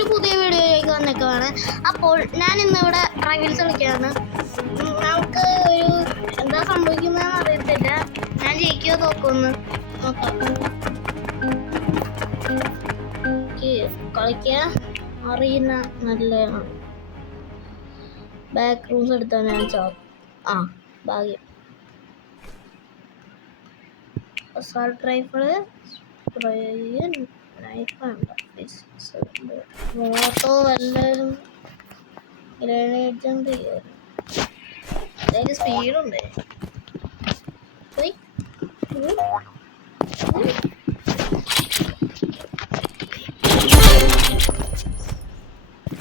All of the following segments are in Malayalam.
ഒരു പുതിയ വീഡിയോയിലേക്ക് വന്നേക്കുവാണ്. അപ്പോൾ ഞാൻ ഇന്നിവിടെ റൈവൽസ് കളിക്കുകയാണ്. നമുക്ക് ഒരു എന്താ സംഭവിക്കുന്നതെന്ന് അറിയത്തില്ല. ഞാൻ ജയിക്കുമോ നോക്കുമെന്ന് നോക്കാം. കളിക്കാൻ അറിയുന്ന നല്ലതാണ്. ബാക്ക് റൂംസ് എടുത്താൽ ഞാൻ ഭാഗ്യം. അസാൾട്ട് റൈഫിള് നൈഫ് വേണ്ട. മോട്ടോ എല്ലാവരും ഗ്രനേഡ് ജമ്പ് ചെയ്യാറ്. അതിന് സ്പീഡുണ്ട്.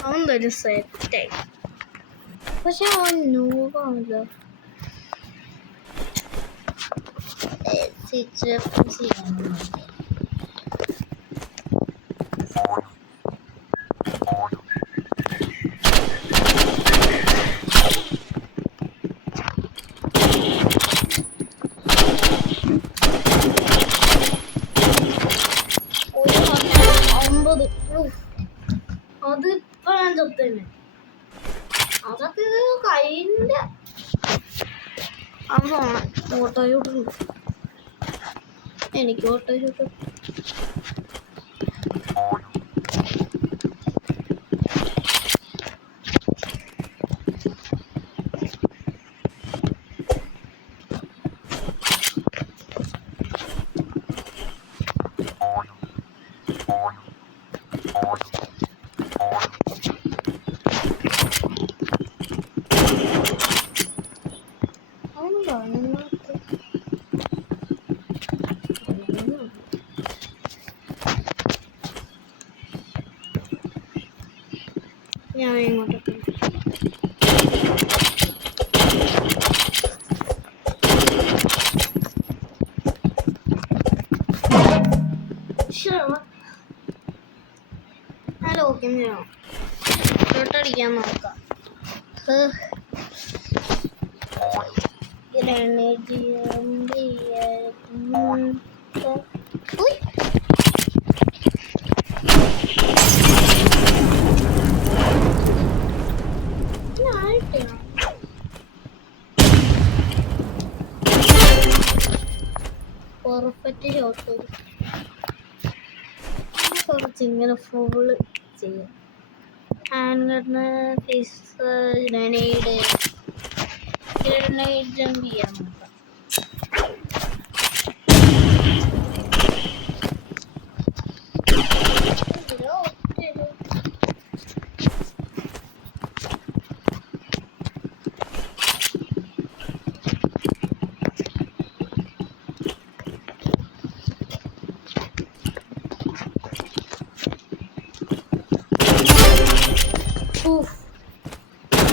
അവന്തൊരു സെറ്റായി. പക്ഷെ അവൻ നൂറാണല്ലോ. അതിപ്പോ ഞാൻ ചത്തന്നെ. അതൊക്കെ കഴിഞ്ഞ അതാണ് ഓട്ടോ ഷൂട്ടുണ്ട്. എനിക്ക് ഓട്ടോ ഷൂട്ട് ഞാൻ ഇങ്ങോട്ടൊക്കെ ഹലോ തൊട്ടടിക്കാൻ നോക്കാം. പെർഫെക്റ്റ് ഷോട്ട് കുറച്ചിങ്ങനെ ഫുള്ള് ചെയ്യാം. ഹാൻഡ് ഫേസ് ഗ്രനേഡ് ജമ്പ് ചെയ്യാൻ നോക്കാം.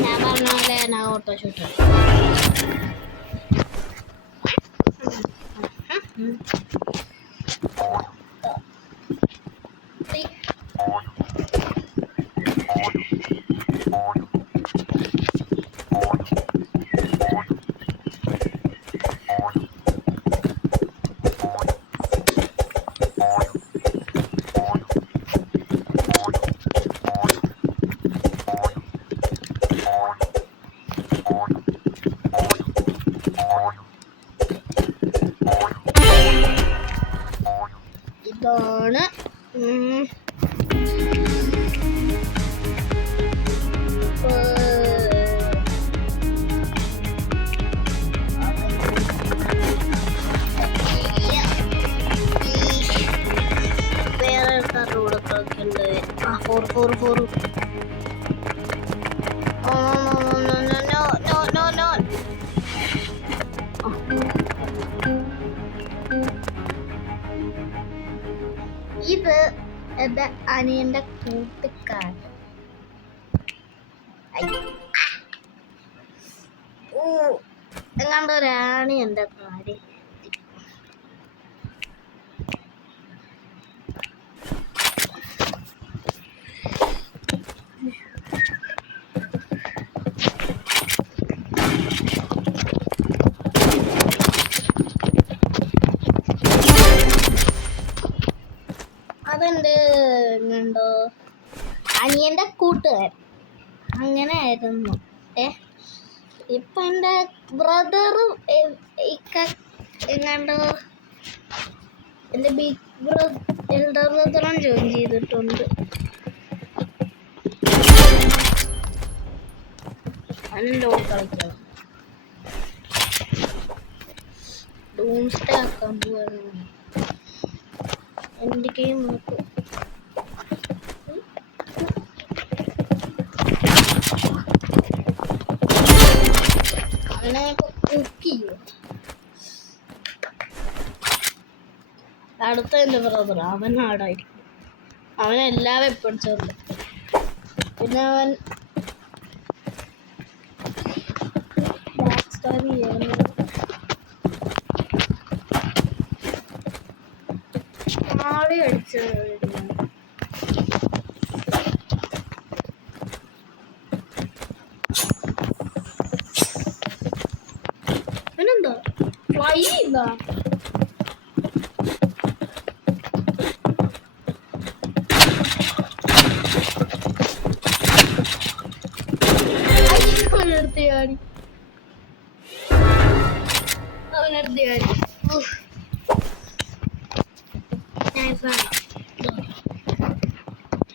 ഞാൻ പറഞ്ഞ പോലെ ഞാൻ ഓട്ടോ ഷൂട്ട് ഇതാണ്. വേറെ റോഡൊക്കെ ഉണ്ട്. 4 ഇത് എന്റെ അനിയന്റെ കൂട്ടുകാരൻ. എങ്ങാണ്ട് ഒരാണി എന്റെ കാര്യം. അതെന്റെ കണ്ടോ അനിയൻ്റെ കൂട്ടുകാരൻ അങ്ങനെ ആയിരുന്നു. ഇപ്പം എൻ്റെ ബ്രദറും എങ്ങാണ്ട് എൻ്റെ ബിഗ് എൽഡർ ബ്രദറും ജോയിൻ ചെയ്തിട്ടുണ്ട്. അവനെൻ്റെ കൂടെ കളിക്കണം. ഡൂംസ്റ്റേ ആക്കാൻ പോവാണ്. എൻ്റെ ഗെയിം നോക്കും. അവനെ കുക്ക് ചെയ്യും. അടുത്ത എൻ്റെ ബ്രദർ അവൻ ഹാർഡായിരിക്കും. അവനെല്ലാ വെപ്പൺസും ഉണ്ട്. പിന്നെ അവൻ ബാക്ക് സ്റ്റാബ് ചെയ്യുന്നു. ആടി അടിച്ചു പിന്നെന്താ ഫ്ലൈ ചെയ്താ അവനെടുത്തിയാടി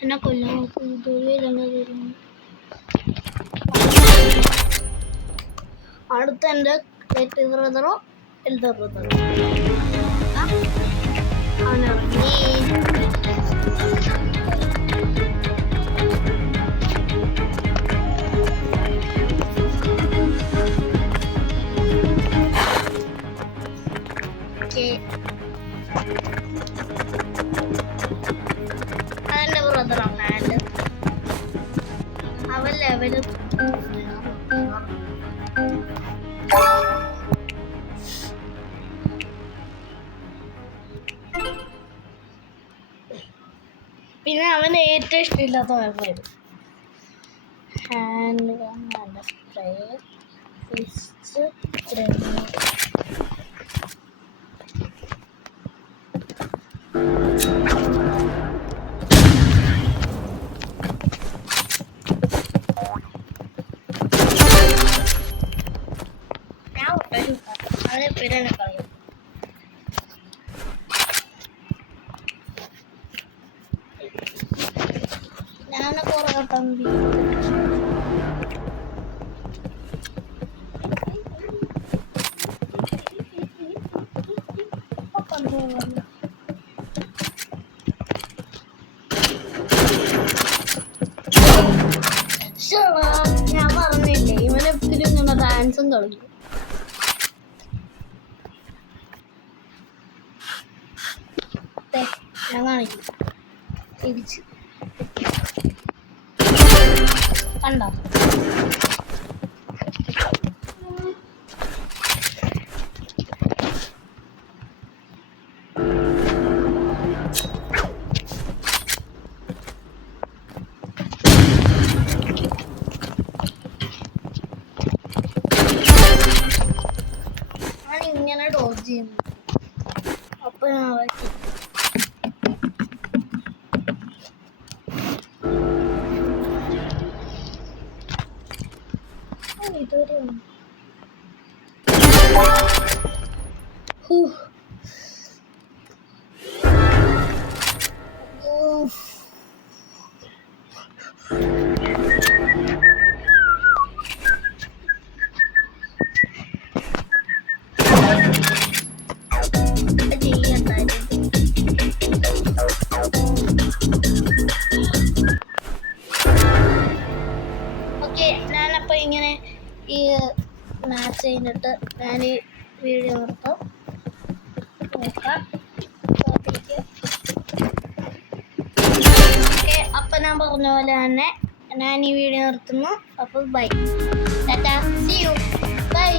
എന്നെ കൊല്ലാൻ അടുത്ത എൻ്റെ ലിറ്റിൽ ബ്രദറോ എൽഡർ ബ്രദറോ അവനിറങ്ങി. അതെൻ്റെ ബ്രദറാണ്. അവൻ ലെവല് പിന്നെ അവന് ഏറ്റവും ഇഷ്ടമില്ലാത്ത വെള്ളം hand gun spray fist grenade. അവനെ പിന്നെ കളയും. ഞാനെ കുറെ വട്ടം ഞാൻ പറഞ്ഞില്ലേ ഇവനെപ്പോഴും ഇങ്ങനെ ഡാൻസും കളിക്കും. ഞാൻ കാണിക്കും തിരിച്ച് കണ്ടോ. ഞാൻ ഇങ്ങനെ ഡോസ് ചെയ്യുന്നു. അപ്പൊ ഞാൻ ഇതുവരെ ഞാനപ്പോൾ ഇങ്ങനെ ഈ മാച്ച് കഴിഞ്ഞിട്ട് ഞാൻ ഈ വീഡിയോ നിർത്താം. നോക്കാം. ഓക്കെ, അപ്പം ഞാൻ പറഞ്ഞ പോലെ തന്നെ ഞാൻ ഈ വീഡിയോ നിർത്തുന്നു. അപ്പോൾ bye, tata, see you, by.